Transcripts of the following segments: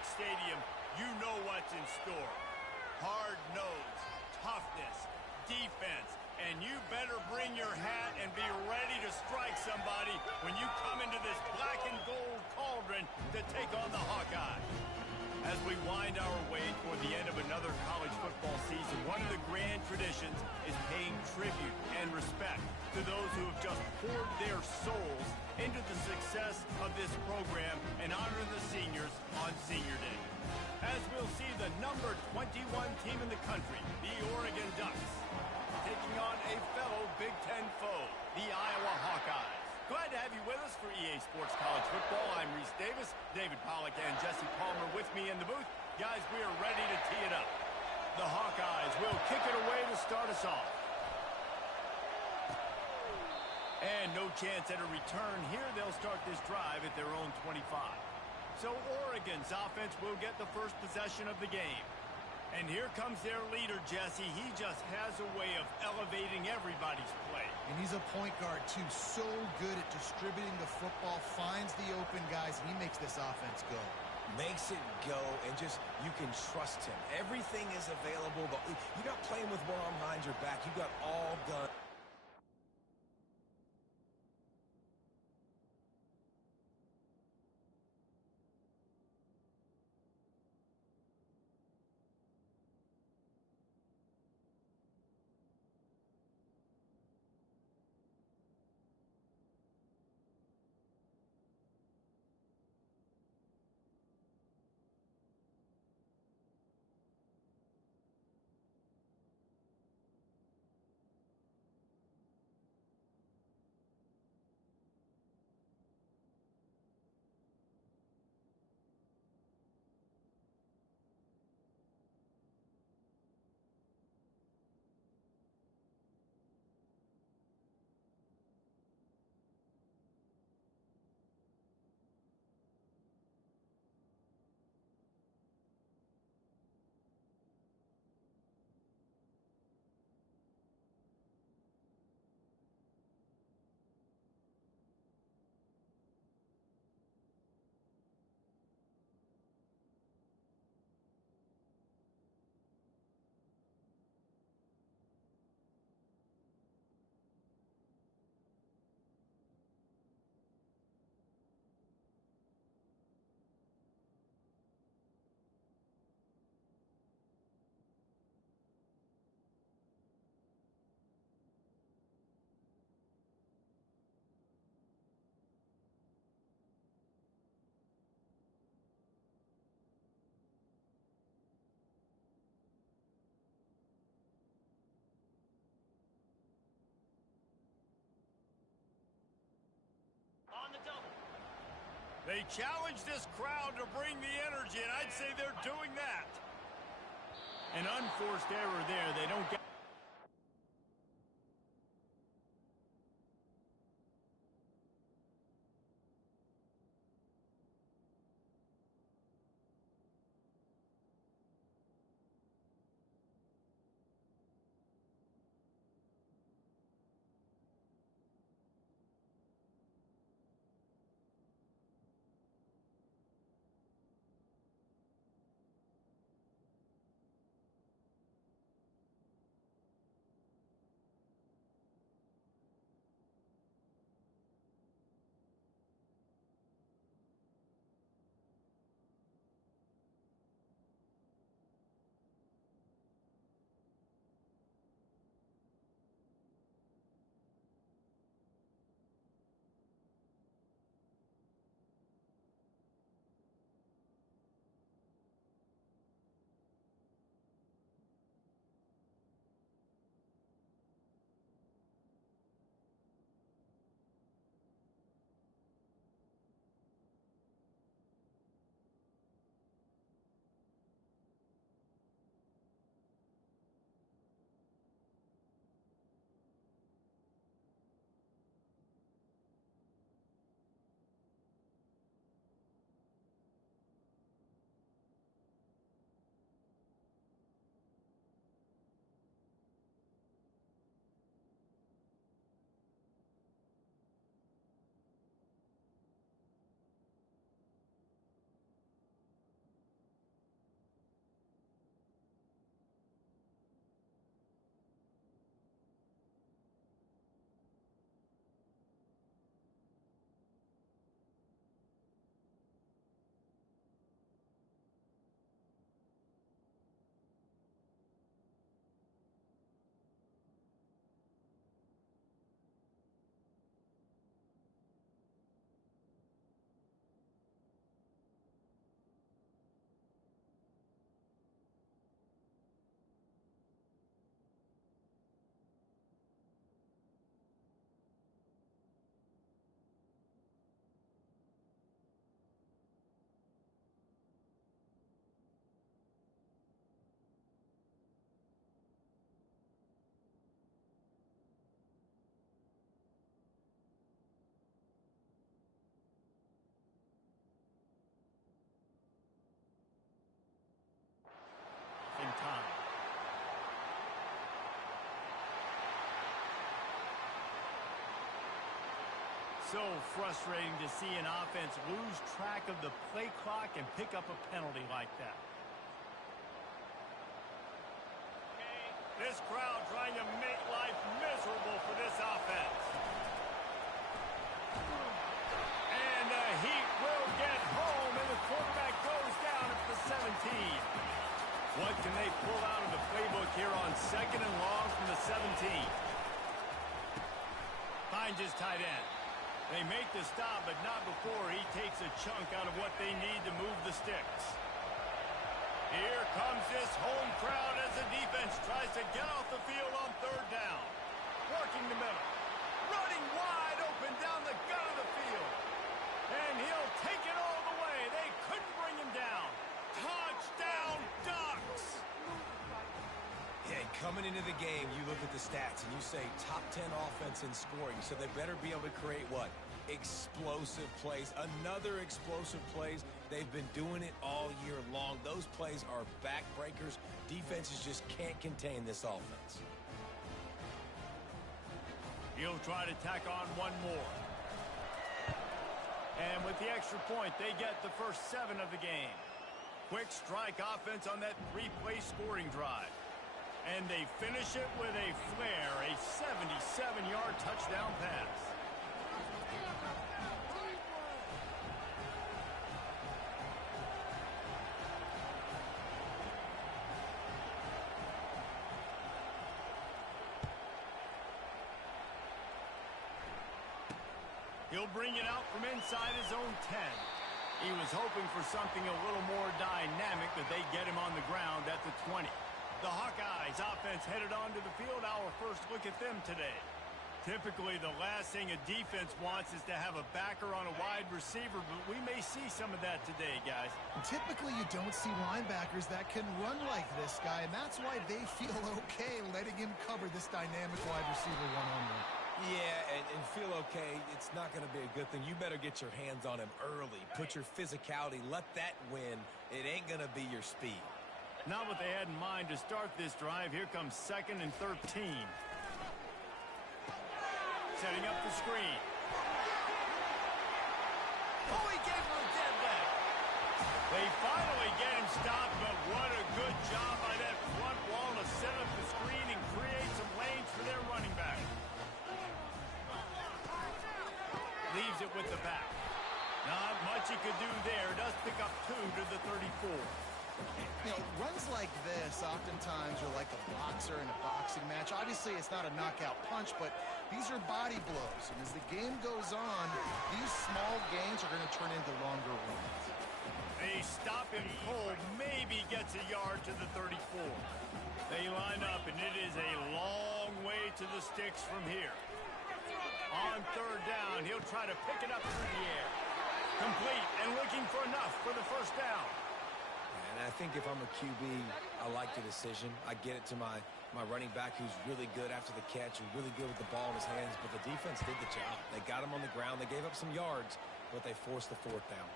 Nick Stadium, you know what's in store. Hard nose, toughness, defense, and you better bring your hat and be ready to strike somebody when you come into this black and gold cauldron to take on the Hawkeyes. As we wind our way toward the end of another college football season, one of the grand traditions is paying tribute and respect to those who have just poured their souls into the success of this program and honoring the seniors on Senior Day. As we'll see the number 21 team in the country, the Oregon Ducks, taking on a fellow Big Ten foe, the Iowa Hawkeyes. Glad to have you with us for EA Sports College Football. I'm Reese Davis, David Pollack, and Jesse Palmer with me in the booth. Guys, we are ready to tee it up. The Hawkeyes will kick it away to start us off. And no chance at a return here. They'll start this drive at their own 25. So Oregon's offense will get the first possession of the game. And here comes their leader, Jesse. He just has a way of elevating everybody's play. And he's a point guard, too. So good at distributing the football, finds the open guys, and he makes this offense go. Makes it go, and just, you can trust him. Everything is available. You're not playing with one arm behind your back. You got all done. They challenge this crowd to bring the energy, and I'd say they're doing that. An unforced error there. They don't get... time. So frustrating to see an offense lose track of the play clock and pick up a penalty like that. This crowd trying to make life miserable for this offense. And the Heat will get home, and the quarterback goes down at the 17. What can they pull out of the playbook here on 2nd and long from the 17? Finds his tight end. They make the stop, but not before he takes a chunk out of what they need to move the sticks. Here comes this home crowd as the defense tries to get off the field on 3rd down. Working the middle. Running wide open down the gut of the field. And he'll take it all the way. They couldn't bring him down. Touchdown, Ducks! Yeah, coming into the game, you look at the stats and you say top 10 offense in scoring, so they better be able to create what? Explosive plays. Another explosive plays. They've been doing it all year long. Those plays are backbreakers. Defenses just can't contain this offense. He'll try to tack on one more. And with the extra point, they get the first 7 of the game. Quick strike offense on that 3-play scoring drive. And they finish it with a flair, a 77-yard touchdown pass. He'll bring it out from inside his own 10. He was hoping for something a little more dynamic, but they get him on the ground at the 20. The Hawkeyes offense headed onto the field. Our first look at them today. Typically, the last thing a defense wants is to have a backer on a wide receiver, but we may see some of that today, guys. Typically, you don't see linebackers that can run like this guy, and that's why they feel okay letting him cover this dynamic wide receiver one-on-one. Yeah, and feel okay. It's not going to be a good thing. You better get your hands on him early. Put your physicality. Let that win. It ain't going to be your speed. Not what they had in mind to start this drive. Here comes 2nd and 13. Setting up the screen. Oh, he gave him a dead leg. They finally get him stopped, but what a good job by that front wall to set up the screen and create some lanes for their running back. Leaves it with the back. Not much he could do there. Does pick up 2 to the 34. You know, runs like this oftentimes are like a boxer in a boxing match. Obviously, it's not a knockout punch, but these are body blows. And as the game goes on, these small gains are going to turn into longer runs. They stop him cold. Maybe gets a yard to the 34. They line up, and it is a long way to the sticks from here. On 3rd down, he'll try to pick it up through the air. Complete and looking for enough for the first down. And I think if I'm a QB, I like the decision. I get it to my running back who's really good after the catch, who's really good with the ball in his hands, but the defense did the job. They got him on the ground. They gave up some yards, but they forced the 4th down.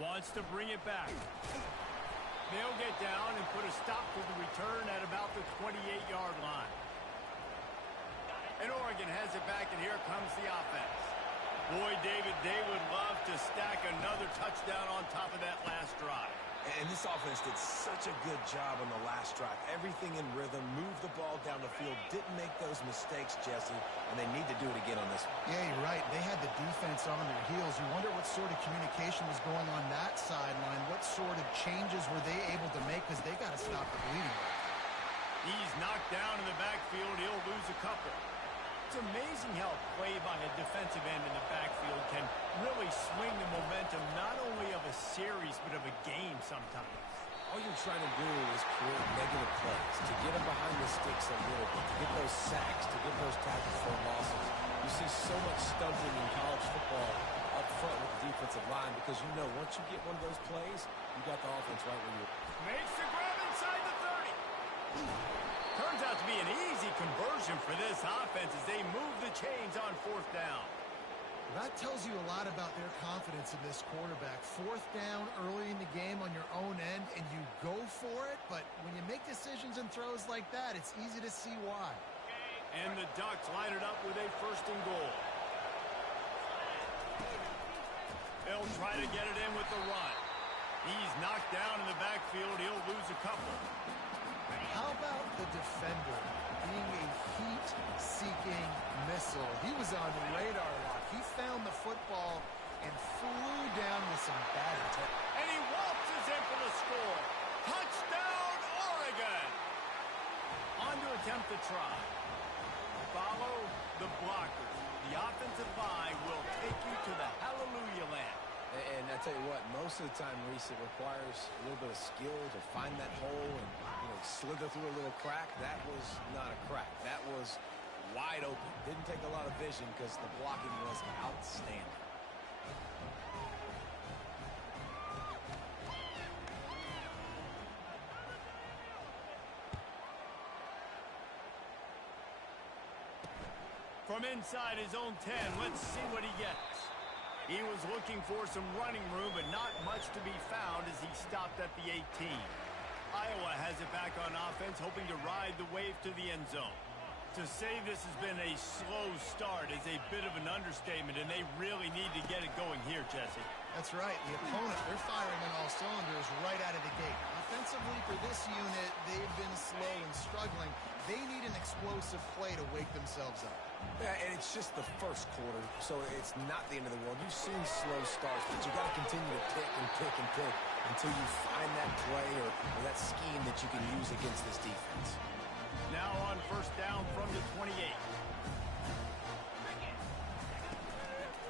Wants to bring it back. They'll get down and put a stop to the return at about the 28-yard line. And Oregon has it back, and here comes the offense. Boy, David, they would love to stack another touchdown on top of that last drive. And this offense did such a good job on the last drive. Everything in rhythm, moved the ball down the field, didn't make those mistakes, Jesse, and they need to do it again on this one. Yeah, you're right. They had the defense on their heels. You wonder what sort of communication was going on that sideline. What sort of changes were they able to make, because they got to stop the bleeding. He's knocked down in the backfield. He'll lose a couple. It's amazing how play by a defensive end in the backfield can really swing the momentum not only of a series but of a game sometimes. All you're trying to do is create negative plays, to get them behind the sticks a little bit, to get those sacks, to get those tackles for losses. You see so much stumping in college football up front with the defensive line because you know once you get one of those plays, you got the offense right where you're. Makes the grab inside the 30. Turns out to be an easy conversion for this offense as they move the chains on 4th down. That tells you a lot about their confidence in this quarterback. 4th down early in the game on your own end, and you go for it. But when you make this on throws like that, it's easy to see why. And the Ducks line it up with a 1st and goal. They'll try to get it in with the run. He's knocked down in the backfield. He'll lose a couple. How about the defender being a heat-seeking missile? He was on radar lock. He found the football and flew down with some bad intent. And he waltzes in for the score. Touchdown, Oregon! On to attempt the try. Follow the blockers. The offensive line will take you to the hallelujah land. And I tell you what, most of the time, Reese, it requires a little bit of skill to find that hole and slither through a little crack. That was not a crack. That was wide open. Didn't take a lot of vision because the blocking was outstanding. From inside his own 10, let's see what he gets. He was looking for some running room, but not much to be found as he stopped at the 18. Iowa has it back on offense, hoping to ride the wave to the end zone. To say this has been a slow start is a bit of an understatement, and they really need to get it going here, Jesse. That's right. The opponent, they're firing on all cylinders right out of the gate. Offensively, for this unit, they've been slow and struggling. They need an explosive play to wake themselves up. Yeah, and it's just the first quarter, so it's not the end of the world. You've seen slow starts, but you got to continue to tick and tick and tick until you find that play or that scheme that you can use against this defense. Now on 1st down from the 28.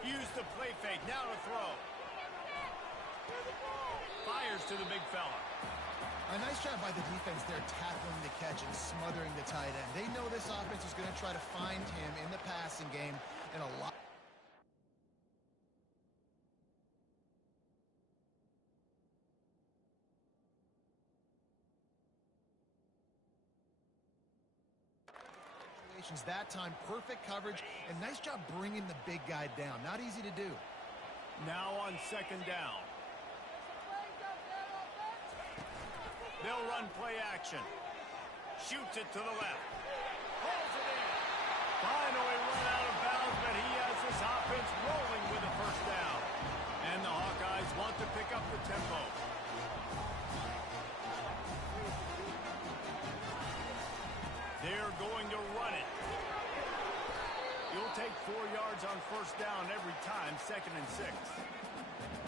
Use the play fake, now to throw. Fires to the big fella. A nice job by the defense there, tackling the catch and smothering the tight end. They know this offense is going to try to find him in the passing game, and a lot. That time, perfect coverage, and nice job bringing the big guy down. Not easy to do. Now on 2nd down. They'll run play action. Shoots it to the left. Pulls it in. Finally run out of bounds, but he has this offense rolling with a 1st down. And the Hawkeyes want to pick up the tempo. They're going to run it. You'll take 4 yards on 1st down every time, 2nd and 6.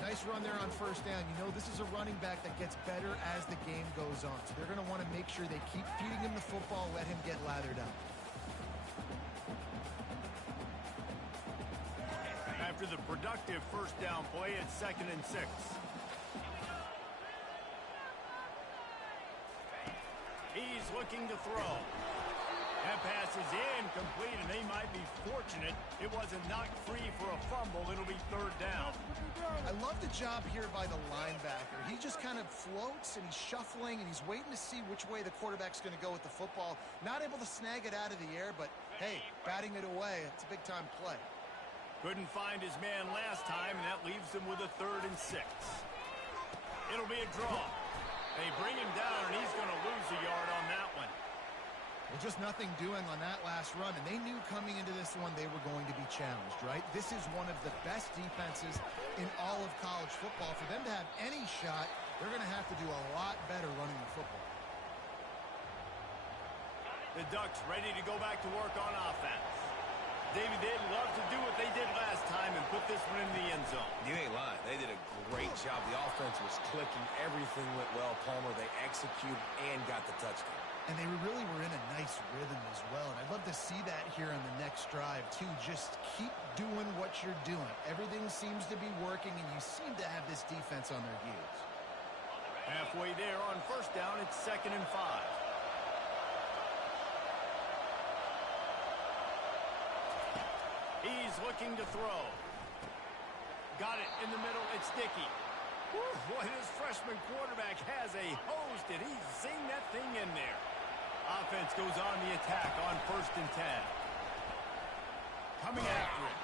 Nice run there on 1st down. You know, this is a running back that gets better as the game goes on. So they're going to want to make sure they keep feeding him the football, let him get lathered up. After the productive 1st down play, it's 2nd and 6. He's looking to throw. That pass is incomplete, and they might be fortunate it wasn't knocked free for a fumble. It'll be 3rd down. I love the job here by the linebacker. He just kind of floats, and he's shuffling, and he's waiting to see which way the quarterback's going to go with the football. Not able to snag it out of the air, but, hey, batting it away, it's a big-time play. Couldn't find his man last time, and that leaves him with a 3rd and 6. It'll be a draw. They bring him down, and he's going to lose a yard on that one. Well, just nothing doing on that last run, and they knew coming into this one they were going to be challenged, right? This is one of the best defenses in all of college football. For them to have any shot, they're going to have to do a lot better running the football. The Ducks ready to go back to work on offense. David, they'd love to do what they did last time and put this one in the end zone. You ain't lying. They did a great job. The offense was clicking. Everything went well, Palmer. They executed and got the touchdown. And they really were in a nice rhythm as well. And I'd love to see that here on the next drive, too. Just keep doing what you're doing. Everything seems to be working, and you seem to have this defense on their heels. Halfway there on 1st down, it's 2nd and 5. He's looking to throw. Got it in the middle. It's Dickey. Whew, boy, this freshman quarterback has a hose. Did he zing that thing in there? Offense goes on the attack on 1st and 10. Coming after it.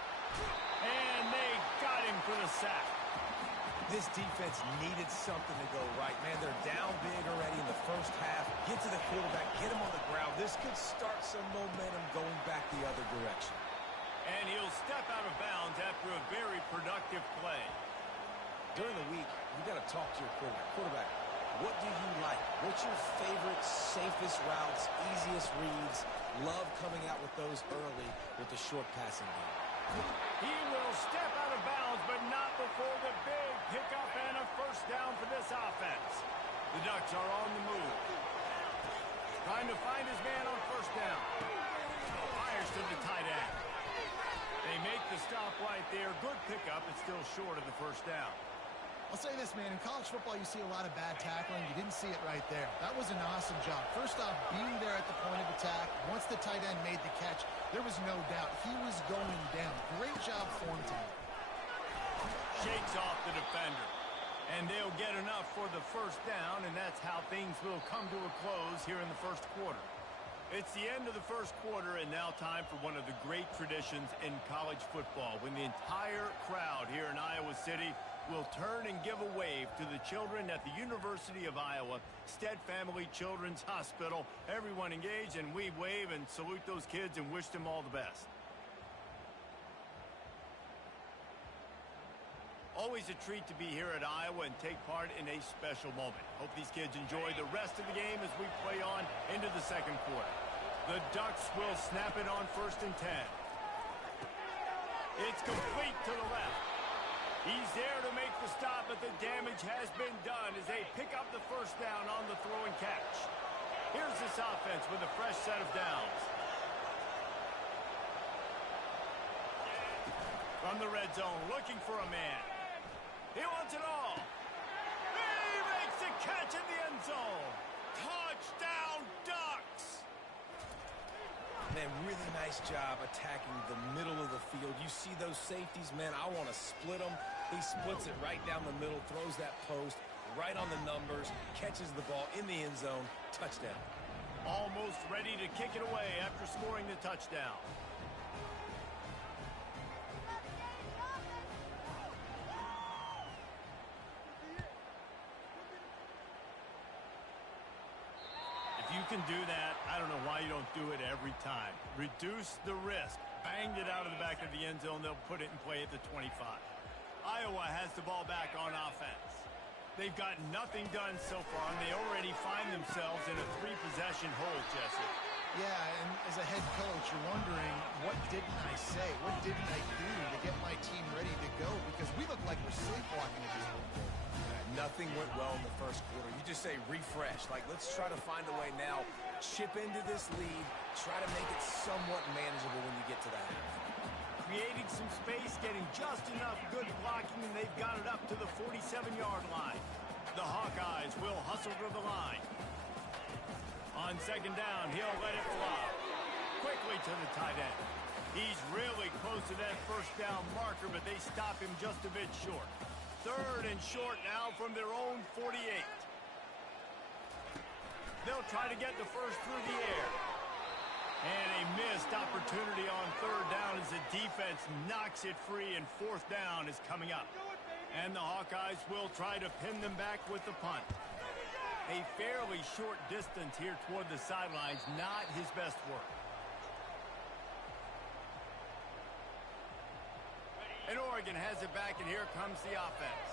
And they got him for the sack. This defense needed something to go right. Man, they're down big already in the first half. Get to the quarterback, get him on the ground. This could start some momentum going back the other direction. And he'll step out of bounds after a very productive play. During the week, you got to talk to your quarterback. Quarterback, what do you like? What's your favorite, safest routes, easiest reads? Love coming out with those early with the short passing game. He will step out of bounds, but not before the big pickup and a first down for this offense. The Ducks are on the move. Trying to find his man on first down. Fires to the tight end. They make the stop right there. Good pickup. It's still short of the first down. I'll say this, man. In college football, you see a lot of bad tackling. You didn't see it right there. That was an awesome job. First off, being there at the point of attack. Once the tight end made the catch, there was no doubt he was going down. Great job for him tonight. Shakes off the defender. And they'll get enough for the first down, and that's how things will come to a close here in the first quarter. It's the end of the first quarter, and now time for one of the great traditions in college football, when the entire crowd here in Iowa City will turn and give a wave to the children at the University of Iowa, Stead Family Children's Hospital. Everyone engaged, and we wave and salute those kids and wish them all the best. Always a treat to be here at Iowa and take part in a special moment. Hope these kids enjoy the rest of the game as we play on into the second quarter. The Ducks will snap it on 1st and 10. It's complete to the left. He's there to make the stop, but the damage has been done as they pick up the first down on the throw and catch. Here's this offense with a fresh set of downs. From the red zone, looking for a man. He wants it all. He makes the catch in the end zone. Touchdown, Ducks! Man, really nice job attacking the middle of the field. You see those safeties, man, I want to split them. He splits it right down the middle, throws that post right on the numbers, catches the ball in the end zone, touchdown. Almost ready to kick it away after scoring the touchdown. If you can do that, I don't know why you don't do it every time. Reduce the risk. Banged it out of the back of the end zone. They'll put it in play at the 25. Iowa has the ball back on offense. They've got nothing done so far, and they already find themselves in a 3-possession hole, Jesse. Yeah, and as a head coach, you're wondering, what didn't I say? What didn't I do to get my team ready to go? Because we look like we're sleepwalking at this point. Nothing went well in the first quarter. You just say refresh. Like, let's try to find a way now. Chip into this lead. Try to make it somewhat manageable when you get to that. Creating some space, getting just enough good blocking, and they've got it up to the 47-yard line. The Hawkeyes will hustle to the line. On second down, he'll let it fly. Quickly to the tight end. He's really close to that first down marker, but they stop him just a bit short. 3rd and short now from their own 48. They'll try to get the first through the air. And a missed opportunity on 3rd down as the defense knocks it free, and 4th down is coming up. And the Hawkeyes will try to pin them back with the punt. A fairly short distance here toward the sidelines, not his best work. And Oregon has it back, and here comes the offense.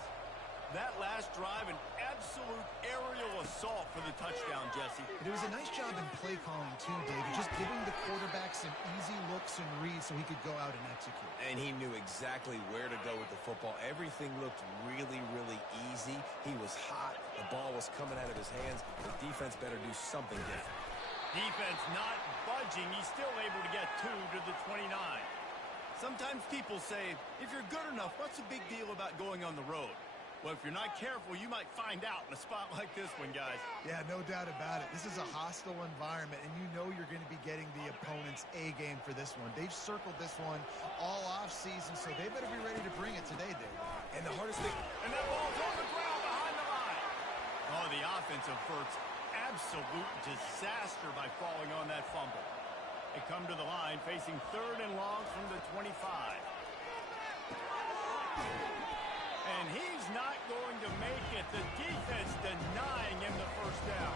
That last drive, an absolute aerial assault for the touchdown, Jesse. It was a nice job in play calling, too, David. Just giving the quarterback some easy looks and reads so he could go out and execute. And he knew exactly where to go with the football. Everything looked really, really easy. He was hot. The ball was coming out of his hands. The defense better do something different. Defense not budging. He's still able to get 2 to the 29. Sometimes people say, if you're good enough, what's the big deal about going on the road? Well, if you're not careful, you might find out in a spot like this one, guys. Yeah, no doubt about it. This is a hostile environment, and you know you're going to be getting the opponent's A game for this one. They've circled this one all offseason, so they better be ready to bring it today, David. And the hardest thing... And that ball's on the ground behind the line. Oh, the offensive efforts, absolute disaster by falling on that fumble. They come to the line facing 3rd and long from the 25. And And he's not going to make it. The defense denying him the first down.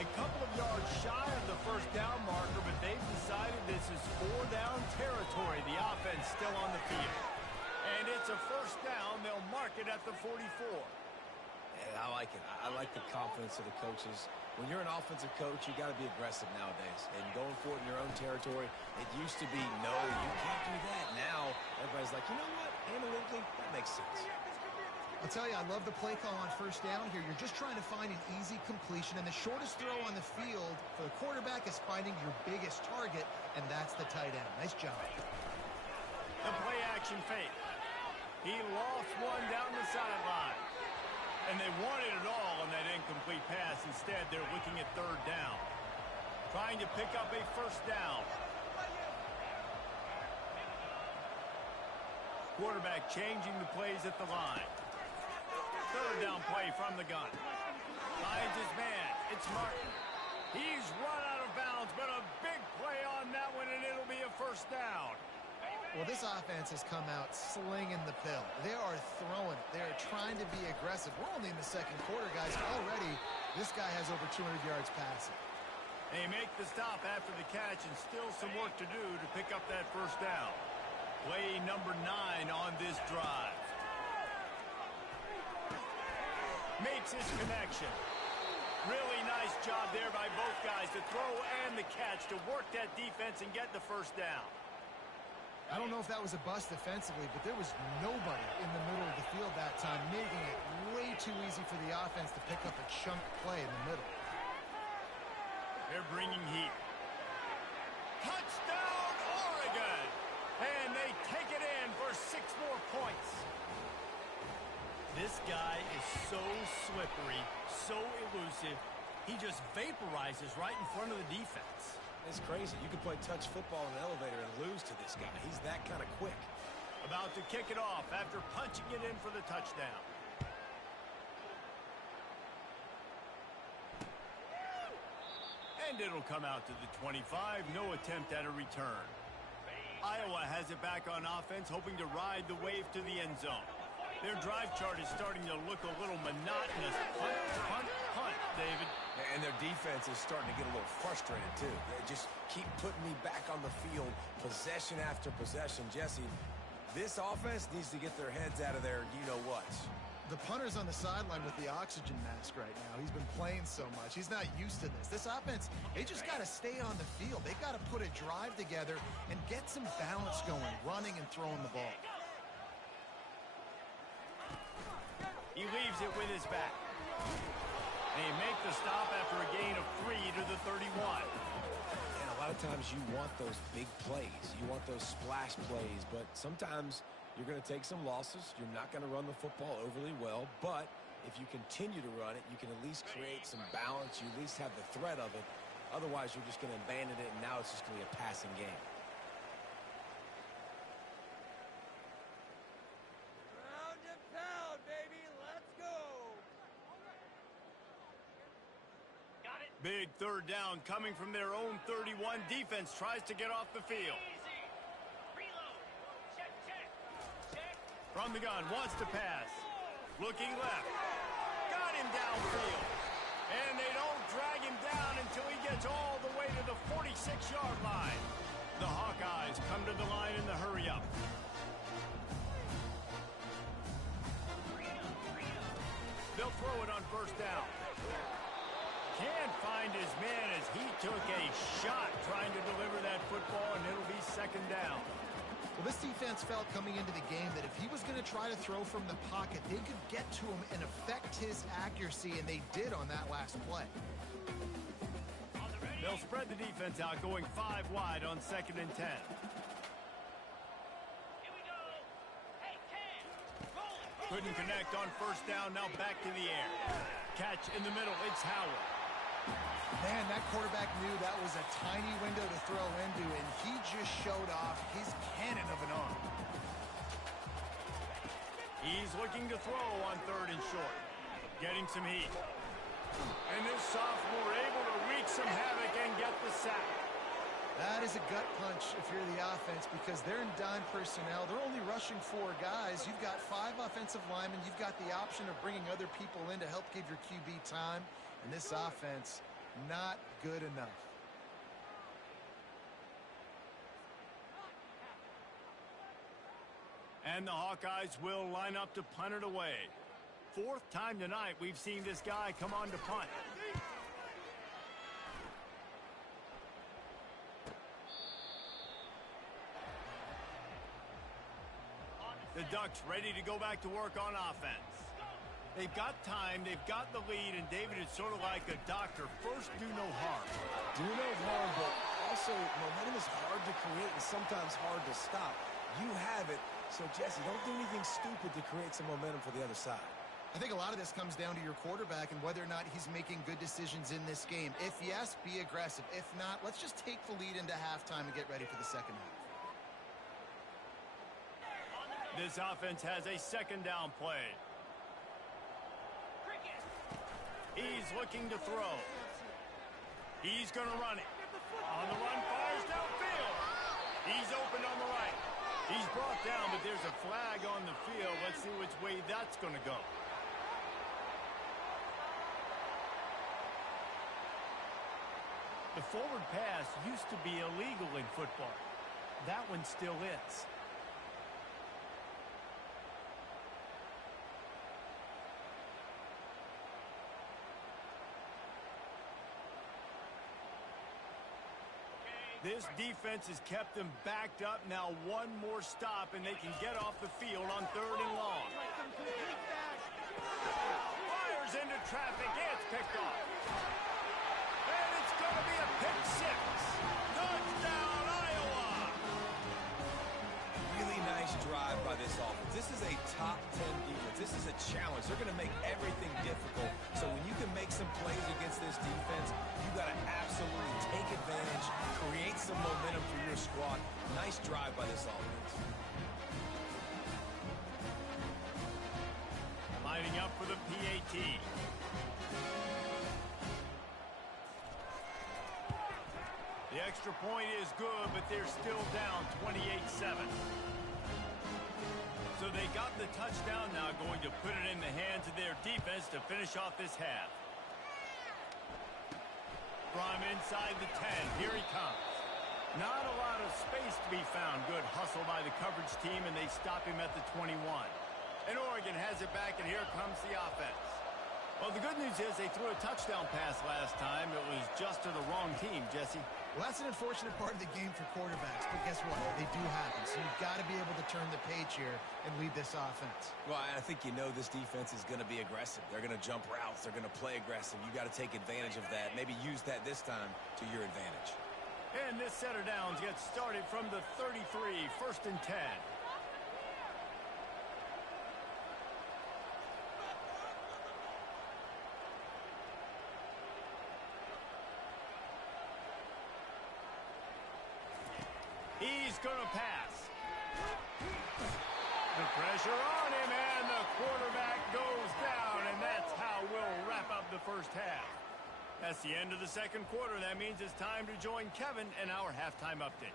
A couple of yards shy of the first down marker, but they've decided this is 4-down territory. The offense still on the field. And it's a first down. They'll mark it at the 44. Yeah, I like it. I like the confidence of the coaches. When you're an offensive coach, you got to be aggressive nowadays. And going for it in your own territory, it used to be, no, you can't do that. Now, everybody's like, you know what? Analytically, that makes sense. I'll tell you, I love the play call on first down here. You're just trying to find an easy completion, and the shortest throw on the field for the quarterback is finding your biggest target, and that's the tight end. Nice job. The play action fake. He lost one down the sideline. And they wanted it all on that incomplete pass. Instead, they're looking at third down. Trying to pick up a first down. Quarterback changing the plays at the line. Third down play from the gun. Finds his man. It's Martin. He's run out of bounds, but a big play on that one, and it'll be a first down. Well, this offense has come out slinging the pill. They are throwing it. They are trying to be aggressive. We're only in the second quarter, guys. Already, this guy has over 200 yards passing. They make the stop after the catch, and still some work to do to pick up that first down. Play number 9 on this drive. Makes his connection. Really nice job there by both guys to throw and the catch to work that defense and get the first down. I don't know if that was a bust defensively, but there was nobody in the middle of the field that time, making it way too easy for the offense to pick up a chunk play in the middle. They're bringing heat. Touchdown, Oregon! And they take it in for 6 more points. This guy is so slippery, so elusive. He just vaporizes right in front of the defense. It's crazy. You can play touch football in an elevator and lose to this guy. He's that kind of quick. About to kick it off after punching it in for the touchdown. And it'll come out to the 25. No attempt at a return. Iowa has it back on offense, hoping to ride the wave to the end zone. Their drive chart is starting to look a little monotonous. Punt, punt, punt, David. And their defense is starting to get a little frustrated, too. They just keep putting me back on the field, possession after possession. Jesse, this offense needs to get their heads out of their you-know-whats. The punter's on the sideline with the oxygen mask right now. He's been playing so much. He's not used to this. This offense, they just got to stay on the field. They've got to put a drive together and get some balance going, running and throwing the ball. He leaves it with his back. They make the stop after a gain of 3 to the 31. And a lot of times you want those big plays. You want those splash plays, but sometimes you're going to take some losses. You're not going to run the football overly well, but if you continue to run it, you can at least create some balance. You at least have the threat of it. Otherwise, you're just going to abandon it, and now it's just going to be a passing game. Round and pound, baby. Let's go. Got it. Big third down coming from their own 31. Defense tries to get off the field. From the gun, wants to pass. Looking left. Got him downfield. And they don't drag him down until he gets all the way to the 46-yard line. The Hawkeyes come to the line in the hurry-up. They'll throw it on first down. Can't find his man as he took a shot trying to deliver that football, and it'll be second down. Well, this defense felt coming into the game that if he was going to try to throw from the pocket, they could get to him and affect his accuracy, and they did on that last play. They'll spread the defense out, going 5 wide on 2nd and 10. Couldn't connect on first down, now back to the air. Catch in the middle, it's Howard. Man, that quarterback knew that was a tiny window to throw into, and he just showed off his cannon of an arm. He's looking to throw on 3rd and short. Getting some heat. And this sophomore able to wreak some havoc and get the sack. That is a gut punch if you're the offense because they're in dime personnel. They're only rushing 4 guys. You've got 5 offensive linemen. You've got the option of bringing other people in to help give your QB time. And this offense, not good enough. And the Hawkeyes will line up to punt it away. 4th time tonight we've seen this guy come on to punt. The Ducks ready to go back to work on offense. They've got time, they've got the lead, and David is sort of like a doctor. First, do no harm. Do no harm, but also momentum is hard to create and sometimes hard to stop. You have it, so Jesse, don't do anything stupid to create some momentum for the other side. I think a lot of this comes down to your quarterback and whether or not he's making good decisions in this game. If yes, be aggressive. If not, let's just take the lead into halftime and get ready for the second half. This offense has a 2nd down play. He's looking to throw. He's going to run it. On the run, fires downfield. He's open on the right. He's brought down, but there's a flag on the field. Let's see which way that's going to go. The forward pass used to be illegal in football. That one still is. This defense has kept them backed up. Now one more stop, and they can get off the field on 3rd and long. Fires into traffic. It's picked off. And it's going to be a pick 6. Touchdown, Iowa! Really nice drive by this offense. This is a top 10 defense. This is a challenge. They're going to make everything difficult. So when you can make some plays against this defense, you got to absolutely take advantage, create some momentum for your squad. Nice drive by this offense. Lining up for the PAT. The extra point is good, but they're still down 28-7. So they got the touchdown now, going to put it in the hands of their defense to finish off this half. From inside the 10, here he comes. Not a lot of space to be found. Good hustle by the coverage team, and they stop him at the 21. And Oregon has it back, and here comes the offense. Well, the good news is they threw a touchdown pass last time. It was just to the wrong team, Jesse. Well, that's an unfortunate part of the game for quarterbacks, but guess what? They do happen, so you've got to be able to turn the page here and lead this offense. Well, I think you know this defense is going to be aggressive. They're going to jump routes. They're going to play aggressive. You got to take advantage of that. Maybe use that this time to your advantage. And this set of downs gets started from the 33, 1st and 10. He's going to pass. The pressure on him, and the quarterback goes down, and that's how we'll wrap up the first half. That's the end of the second quarter. That means it's time to join Kevin in our halftime update.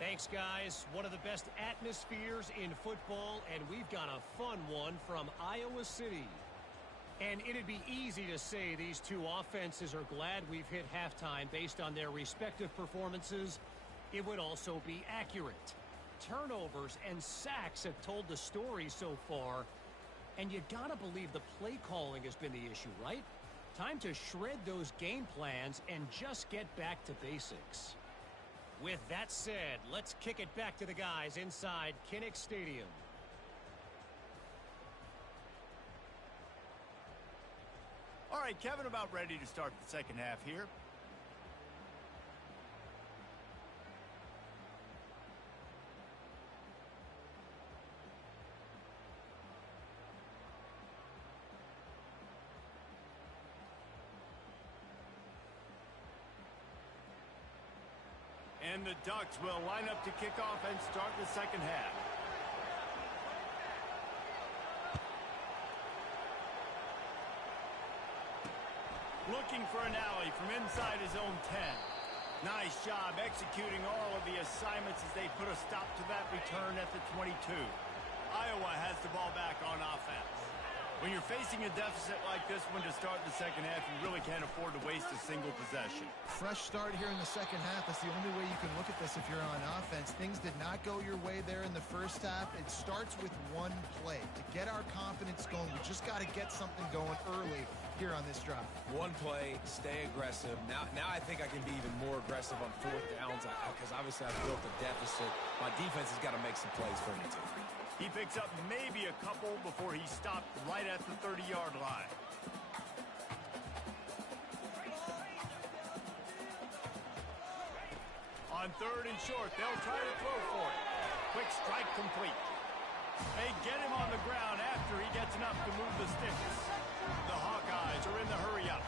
Thanks, guys. One of the best atmospheres in football, and we've got a fun one from Iowa City. And it'd be easy to say these two offenses are glad we've hit halftime based on their respective performances. It would also be accurate. Turnovers and sacks have told the story so far, and you gotta believe the play calling has been the issue, right? Time to shred those game plans and just get back to basics. With that said, let's kick it back to the guys inside Kinnick Stadium. All right, Kevin, about ready to start the second half here. And the Ducks will line up to kick off and start the second half. Looking for an alley from inside his own 10. Nice job executing all of the assignments as they put a stop to that return at the 22. Iowa has the ball back on offense. When you're facing a deficit like this one to start the second half, you really can't afford to waste a single possession. Fresh start here in the second half. That's the only way you can look at this if you're on offense. Things did not go your way there in the first half. It starts with one play. To get our confidence going, we just got to get something going early here on this drive. One play, stay aggressive. Now I think I can be even more aggressive on fourth downs because obviously I've built a deficit. My defense has got to make some plays for me too. He picks up maybe a couple before he stopped right at the 30-yard line. On third and short, they'll try to throw for it. Quick strike complete. They get him on the ground after he gets enough to move the sticks. The Hawkeyes are in the hurry-up.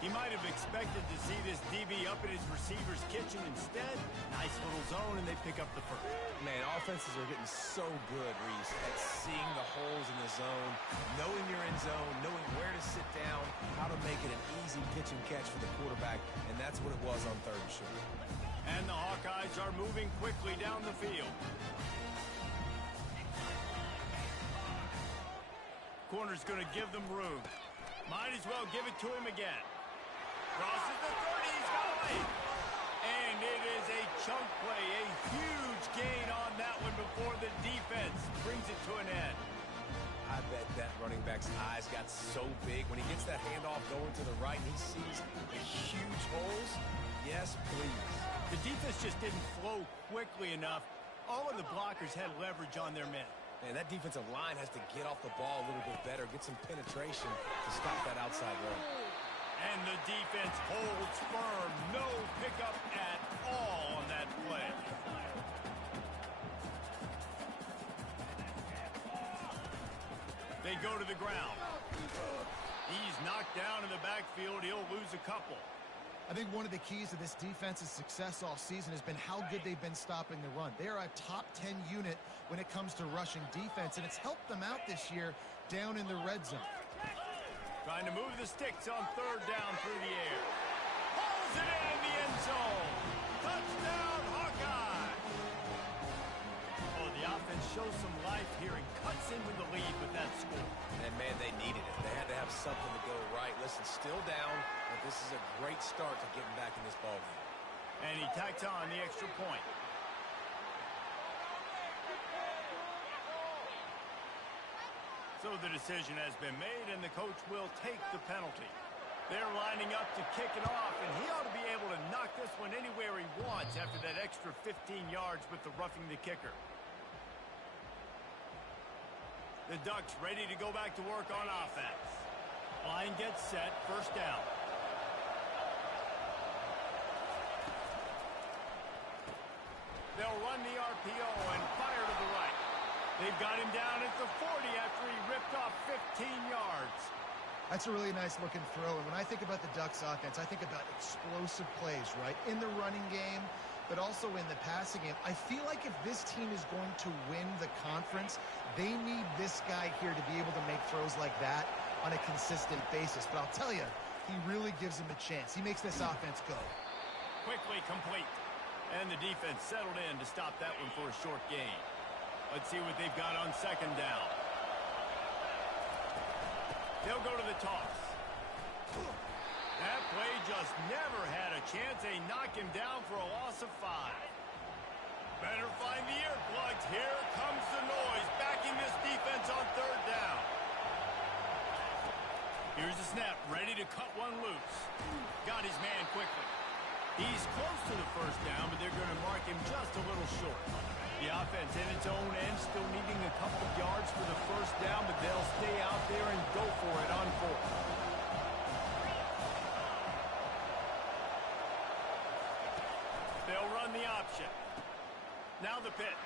He might have expected to see this DB up in his receiver's kitchen. Instead, nice little zone, and they pick up the first. Man, offenses are getting so good, Reese, at seeing the holes in the zone, knowing you're in zone, knowing where to sit down, how to make it an easy pitch and catch for the quarterback, and that's what it was on third and short. And the Hawkeyes are moving quickly down the field. Corner's going to give them room. Might as well give it to him again. Crosses the 30, he's got away. And it is a chunk play, a huge gain on that one before the defense brings it to an end. I bet that running back's eyes got so big when he gets that handoff going to the right and he sees the huge holes. Yes, please. The defense just didn't flow quickly enough. All of the blockers had leverage on their men. Man, that defensive line has to get off the ball a little bit better, get some penetration to stop that outside run. And the defense holds firm. No pickup at all on that play. They go to the ground. He's knocked down in the backfield. He'll lose a couple. I think one of the keys to this defense's success all season has been how good they've been stopping the run. They are a top 10 unit when it comes to rushing defense, and it's helped them out this year down in the red zone. Trying to move the sticks on third down through the air. Pulls it in the end zone. Touchdown, Hawkeye! Oh, the offense shows some life here and cuts into the lead with that score. And, man, they needed it. They had to have something to go right. Listen, still down, but this is a great start to getting back in this ballgame. And he tacks on the extra point. So the decision has been made, and the coach will take the penalty. They're lining up to kick it off, and he ought to be able to knock this one anywhere he wants after that extra 15 yards with the roughing the kicker. The Ducks ready to go back to work on offense. Line gets set, first down. They'll run the RPO and fire to the right. They've got him down at the 40 after he ripped off 15 yards. That's a really nice looking throw. And when I think about the Ducks offense, I think about explosive plays, right? In the running game, but also in the passing game. I feel like if this team is going to win the conference, they need this guy here to be able to make throws like that on a consistent basis. But I'll tell you, he really gives them a chance. He makes this offense go. Quickly complete. And the defense settled in to stop that one for a short gain. Let's see what they've got on second down. They'll go to the toss. That play just never had a chance. They knock him down for a loss of 5. Better find the earplugs. Here comes the noise, backing this defense on third down. Here's the snap, ready to cut one loose. Got his man quickly. He's close to the first down, but they're going to mark him just a little short. The offense in its own end, still needing a couple of yards for the first down, but they'll stay out there and go for it on fourth. They'll run the option. Now the pitch.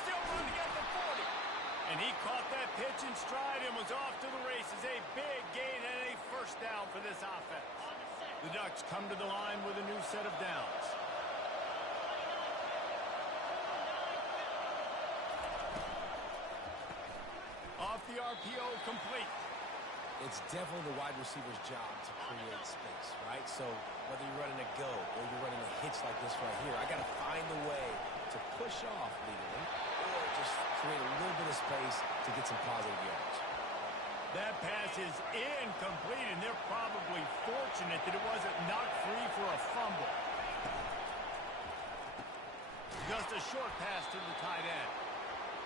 Still running at the 40. And he caught that pitch in stride and was off to the races. A big gain and a first down for this offense. The Ducks come to the line with a new set of downs. Off the RPO, complete. It's definitely the wide receiver's job to create space, right? So whether you're running a go or you're running a hitch like this right here. I got to find a way to push off legally or just create a little bit of space to get some positive yards. That pass is incomplete, and they're probably fortunate that it wasn't knocked free for a fumble. Just a short pass to the tight end.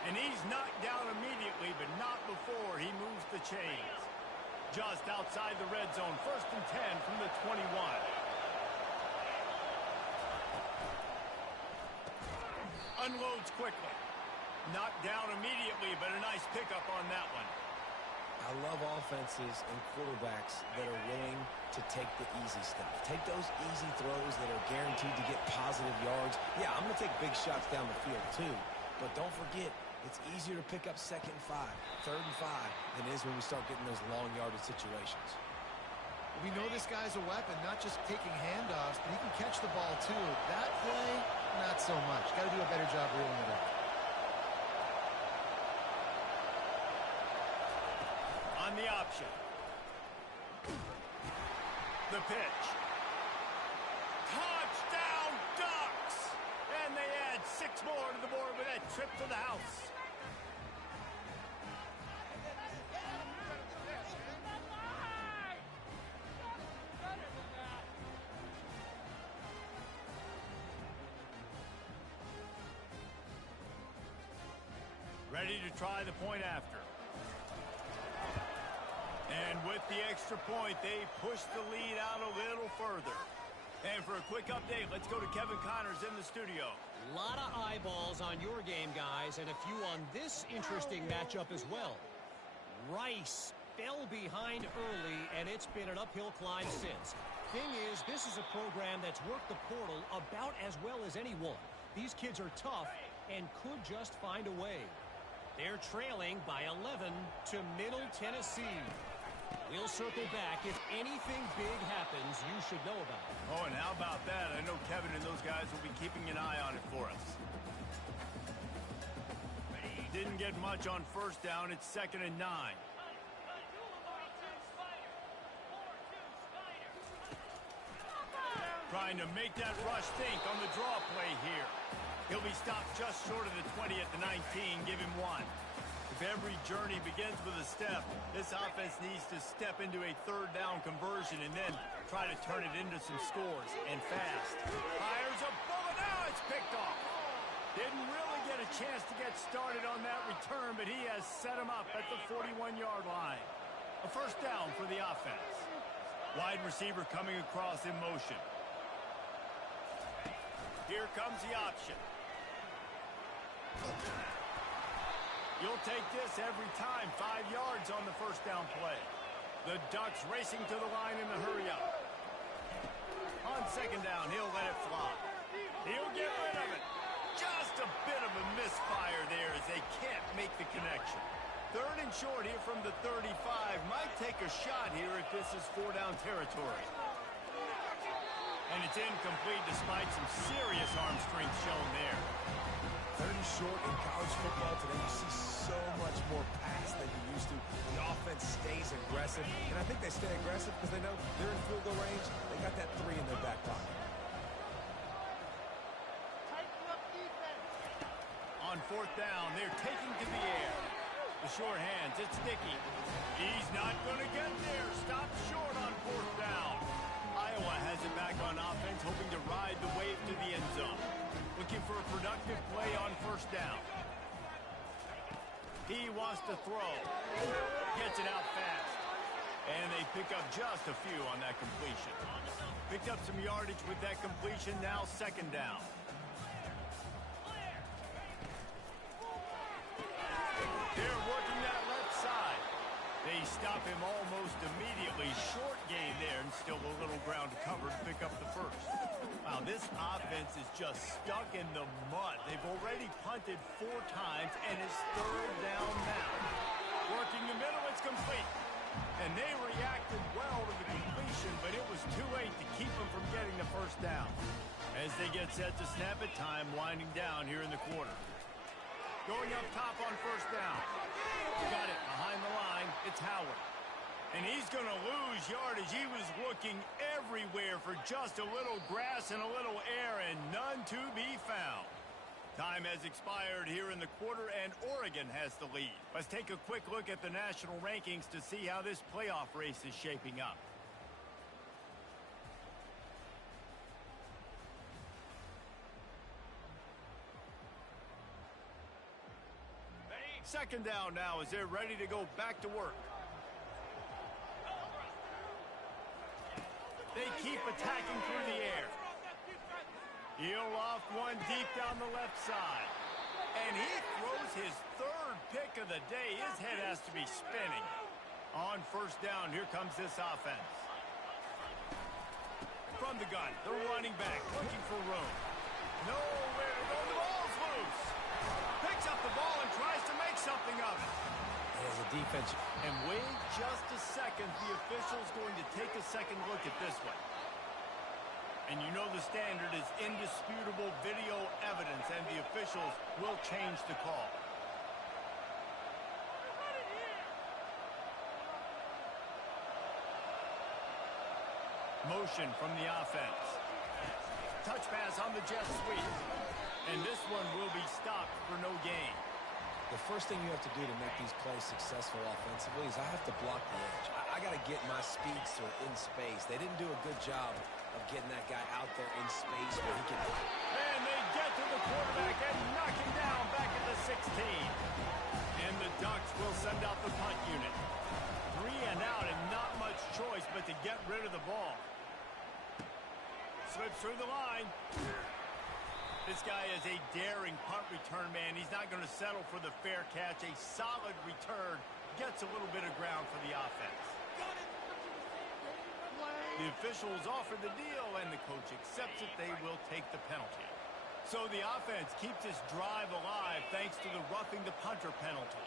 And he's knocked down immediately, but not before he moves the chains. Just outside the red zone, 1st and 10 from the 21. Unloads quickly. Knocked down immediately, but a nice pickup on that one. I love offenses and quarterbacks that are willing to take the easy stuff. Take those easy throws that are guaranteed to get positive yards. Yeah, I'm going to take big shots down the field too, but don't forget, it's easier to pick up 2nd and 5, 3rd and 5 than it is when we start getting those long yardage situations. We know this guy's a weapon, not just taking handoffs, but he can catch the ball too. That play, not so much. Got to do a better job reeling it up. On the option. The pitch. Touchdown Ducks! And they add 6 more to the board with that trip to the house. Ready to try the point after. And with the extra point, they push the lead out a little further. And for a quick update, let's go to Kevin Connors in the studio. A lot of eyeballs on your game, guys, and a few on this interesting matchup as well. Rice fell behind early, and it's been an uphill climb since. Thing is, this is a program that's worked the portal about as well as anyone. These kids are tough and could just find a way. They're trailing by 11 to Middle Tennessee. We'll circle back. If anything big happens, you should know about it. Oh, and how about that? I know Kevin and those guys will be keeping an eye on it for us. Didn't get much on 1st down. It's 2nd and 9. Trying to make that rush think on the draw play here. He'll be stopped just short of the 20 at the 19. Give him 1. If every journey begins with a step, this offense needs to step into a 3rd down conversion and then try to turn it into some scores, and fast. Fires a bullet. Now it's picked off. Didn't really get a chance to get started on that return, but he has set him up at the 41-yard line. A 1st down for the offense. Wide receiver coming across in motion. Here comes the option. You'll take this every time. 5 yards on the 1st down play. The Ducks racing to the line in the hurry-up. On 2nd down, he'll let it fly. He'll get rid of it. Just a bit of a misfire there as they can't make the connection. 3rd and short here from the 35. Might take a shot here if this is 4-down territory. And it's incomplete despite some serious arm strength shown there. 3rd and short in college football today, you see so much more pass than you used to. The offense stays aggressive, and I think they stay aggressive because they know they're in field goal range. They got that 3 in their back pocket. On 4th down, they're taking to the air. The short hands, it's Dickey. He's not going to get there. Stopped short on 4th down. Iowa has it back on offense, hoping to ride the wave to the end zone. Looking for a productive play on 1st down. He wants to throw. Gets it out fast. And they pick up just a few on that completion. Picked up some yardage with that completion, now 2nd down. They're working that left side. They stop him almost immediately. Short gain there, and still a little ground to cover to pick up the 1st. Wow, this offense is just stuck in the mud. They've already punted 4 times, and it's 3rd down now. Working the middle, it's complete. And they reacted well to the completion, but it was too late to keep them from getting the 1st down. As they get set to snap it, time winding down here in the quarter. Going up top on 1st down. Got it behind the line. It's Howard. And he's going to lose yardage. He was looking everywhere for just a little grass and a little air, and none to be found. Time has expired here in the quarter, and Oregon has the lead. Let's take a quick look at the national rankings to see how this playoff race is shaping up. Second down now as they're ready to go back to work. They keep attacking through the air. He'll off one deep down the left side. And he throws his third pick of the day. His head has to be spinning. On first down, here comes this offense. From the gun, the running back looking for room. Nowhere to go. The ball's loose. Picks up the ball and tries to make something of it. As a defense. And wait just a second. The official's going to take a second look at this one. And you know the standard is indisputable video evidence, and the officials will change the call. Motion from the offense. Touch pass on the jet sweep. And this one will be stopped for no gain. The first thing you have to do to make these plays successful offensively is I have to block the edge. I got to get my speedster in space. They didn't do a good job of getting that guy out there in space where he can... And they get to the quarterback and knock him down back at the 16. And the Ducks will send out the punt unit. 3 and out and not much choice but to get rid of the ball. Slips through the line. This guy is a daring punt return man. He's not going to settle for the fair catch. A solid return gets a little bit of ground for the offense. The officials offer the deal, and the coach accepts it. They will take the penalty. So the offense keeps this drive alive thanks to the roughing the punter penalty.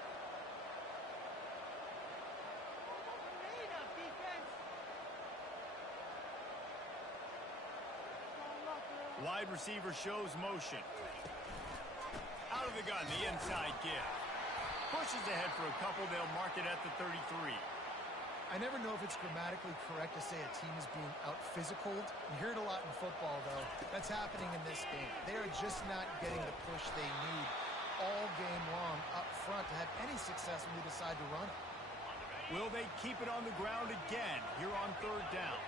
Wide receiver shows motion. Out of the gun, the inside give. Pushes ahead for a couple. They'll mark it at the 33. I never know if it's grammatically correct to say a team is being out-physicaled. You hear it a lot in football, though. That's happening in this game. They are just not getting the push they need all game long up front to have any success when they decide to run it. Will they keep it on the ground again here on third down?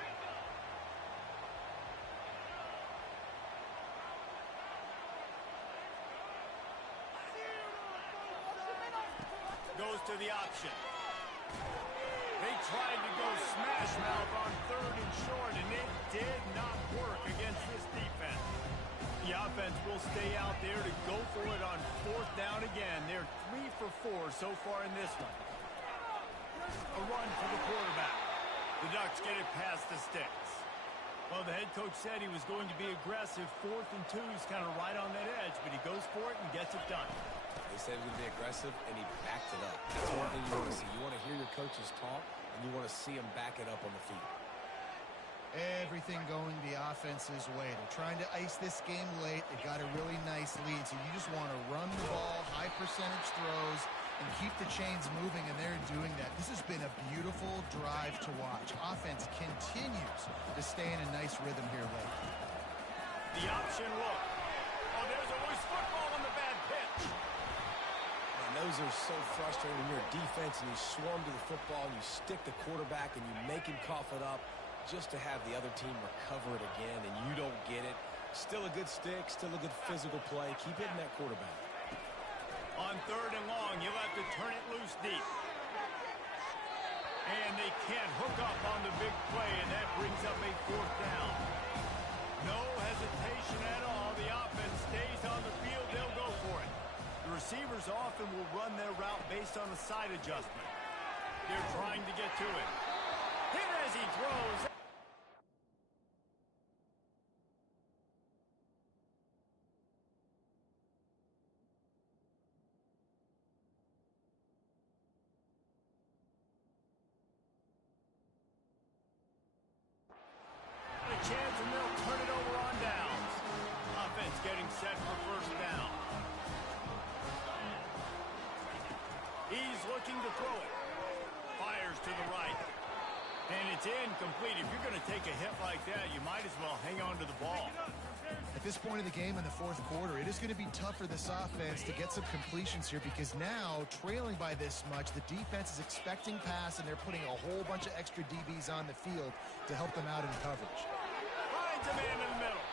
Goes to the option. They tried to go smash mouth on third and short, and it did not work against this defense. The offense will stay out there to go for it on fourth down again. They're 3 for 4 so far in this one. A run for the quarterback. The Ducks get it past the sticks. Well, the head coach said he was going to be aggressive. 4th and 2 is kind of right on that edge, but he goes for it and gets it done. He said he was going to be aggressive, and he backed it up. That's one thing you want to see. You want to hear your coaches talk, and you want to see them back it up on the field. Everything going the offense's way. They're trying to ice this game late. They got a really nice lead, so you just want to run the ball, high percentage throws, and keep the chains moving, and they're doing that. This has been a beautiful drive to watch. Offense continues to stay in a nice rhythm here late. The option look. Oh, there's a loose football on the bad pitch. And those are so frustrating when you're a defense and you swarm to the football and you stick the quarterback and you make him cough it up just to have the other team recover it again, and you don't get it. Still a good stick, still a good physical play. Keep hitting that quarterback. On third and long, you'll have to turn it loose deep. And they can't hook up on the big play, and that brings up a 4th down. No hesitation at all. The offense stays on the field. They'll go for it. The receivers often will run their route based on a side adjustment. They're trying to get to it. Hit as he throws. A chance, and they'll turn it over on downs. Offense getting set for first down. He's looking to throw it. Fires to the right. It's incomplete. If you're going to take a hit like that, you might as well hang on to the ball. At this point of the game in the fourth quarter, it is going to be tough for this offense to get some completions here because now, trailing by this much, the defense is expecting pass, and they're putting a whole bunch of extra DBs on the field to help them out in coverage. Finds a man in the middle.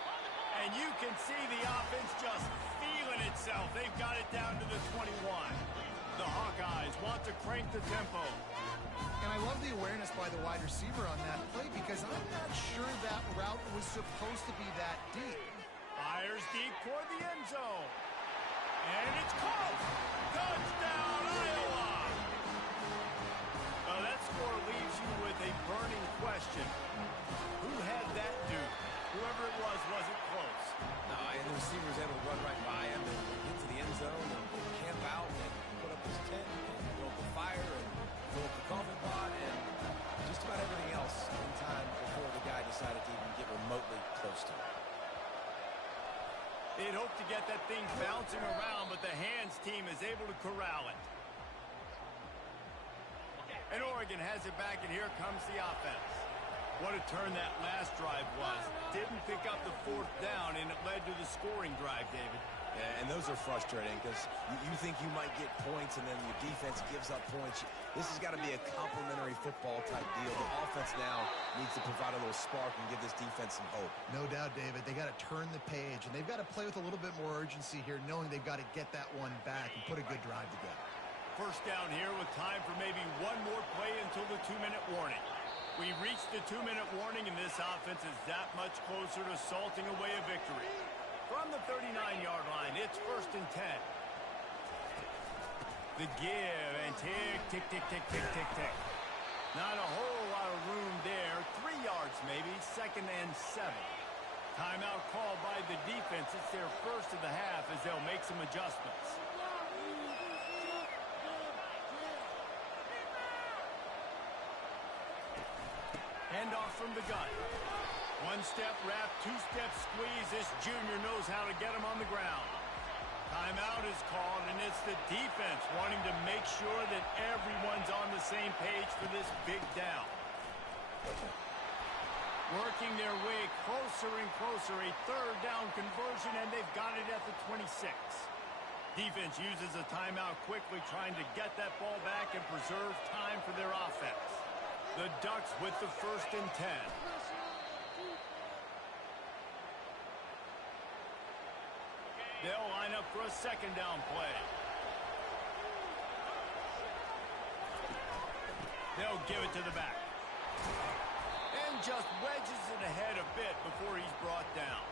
And you can see the offense just feeling itself. They've got it down to the 21. The Hawkeyes want to crank the tempo. And I love the awareness by the wide receiver on that play because I'm not sure that route was supposed to be that deep. Fires deep toward the end zone. And it's caught. Touchdown, Iowa! Well, that score leaves you with a burning question. Who had that dude? Whoever it was wasn't close. No, and the receiver was able to run right by him and get to the end zone and camp out and put up his tent and build the fire and fill up the coffee pot and just about everything else in time before the guy decided to even get remotely close to him. They'd hoped to get that thing bouncing around, but the hands team is able to corral it. And Oregon has it back, and here comes the offense. What a turn that last drive was. Didn't pick up the fourth down, and it led to the scoring drive, David. Yeah, and those are frustrating because you think you might get points and then your defense gives up points. This has got to be a complementary football type deal. The offense now needs to provide a little spark and give this defense some hope. No doubt, David. They got to turn the page, and they've got to play with a little bit more urgency here, knowing they've got to get that one back and put a good drive together. First down here with time for maybe one more play until the 2-minute warning. We reached the 2-minute warning, and this offense is that much closer to salting away a victory. From the 39-yard line, it's 1st and 10. The give, and tick, tick, tick, tick, tick, tick, tick. Not a whole lot of room there. 3 yards maybe, 2nd and 7. Timeout called by the defense. It's their first of the half as they'll make some adjustments. Handoff from the gun. One step wrap, 2-step squeeze. This junior knows how to get him on the ground. Timeout is called, and it's the defense wanting to make sure that everyone's on the same page for this big down. Working their way closer and closer, a 3rd down conversion, and they've got it at the 26. Defense uses a timeout quickly, trying to get that ball back and preserve time for their offense. The Ducks with the 1st and 10. They'll line up for a 2nd down play. They'll give it to the back. And just wedges it ahead a bit before he's brought down.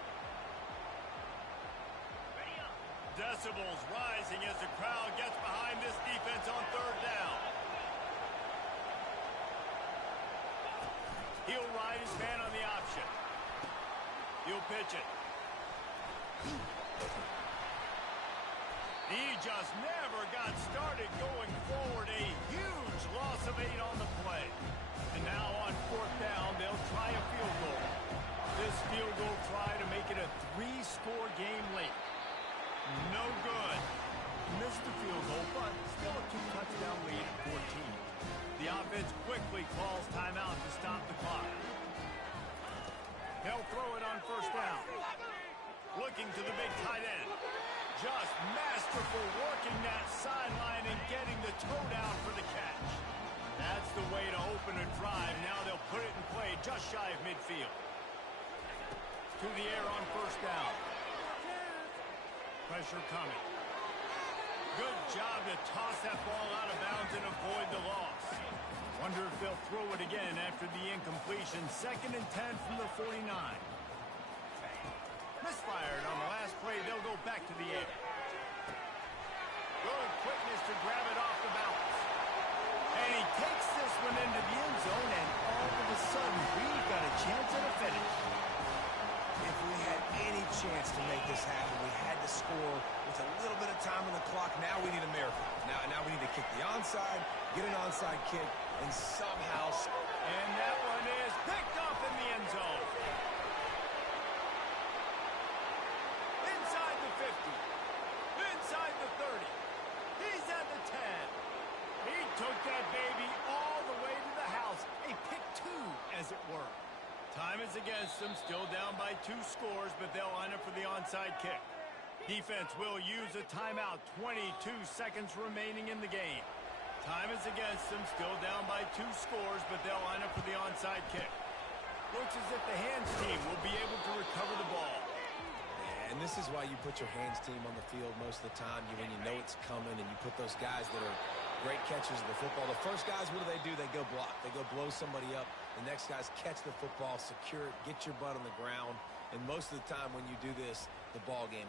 Decibels rising as the crowd gets behind this defense on 3rd down. He'll ride his man on the option. He'll pitch it. He just never got started going forward. A huge loss of 8 on the play. And now on 4th down, they'll try a field goal. This field goal try to make it a 3-score game late. No good. Missed the field goal, but still a 2-touchdown lead at 14. The offense quickly calls timeout to stop the clock. They'll throw it on 1st down. Looking to the big tight end. Just masterful working that sideline and getting the toe down for the catch. That's the way to open a drive. Now they'll put it in play just shy of midfield. To the air on 1st down. Pressure coming. Good job to toss that ball out of bounds and avoid the loss. Wonder if they'll throw it again after the incompletion. 2nd and 10 from the 49. Misfired on the last play. They'll go back to the air. Good quickness to grab it off the balance. And he takes this one into the end zone, and all of a sudden, we've got a chance at a finish. If we had any chance to make this happen, we had to score with a little bit of time on the clock. Now we need a miracle. Now we need to kick the onside, get an onside kick, and somehow... And that one is picked off in the end zone. Inside the 50. Inside the 30. He's at the 10. He took that baby all the way to the house. A pick 2 does it work? Time is against them, still down by 2 scores, but they'll line up for the onside kick. Defense will use a timeout, 22 seconds remaining in the game. Time is against them, still down by 2 scores, but they'll line up for the onside kick. Looks as if the hands team will be able to recover the ball. And this is why you put your hands team on the field most of the time when you know it's coming, and you put those guys that are great catchers of the football. The first guys, what do? They go block. They go blow somebody up. The next guys catch the football, secure it, get your butt on the ground. And most of the time when you do this, the ball game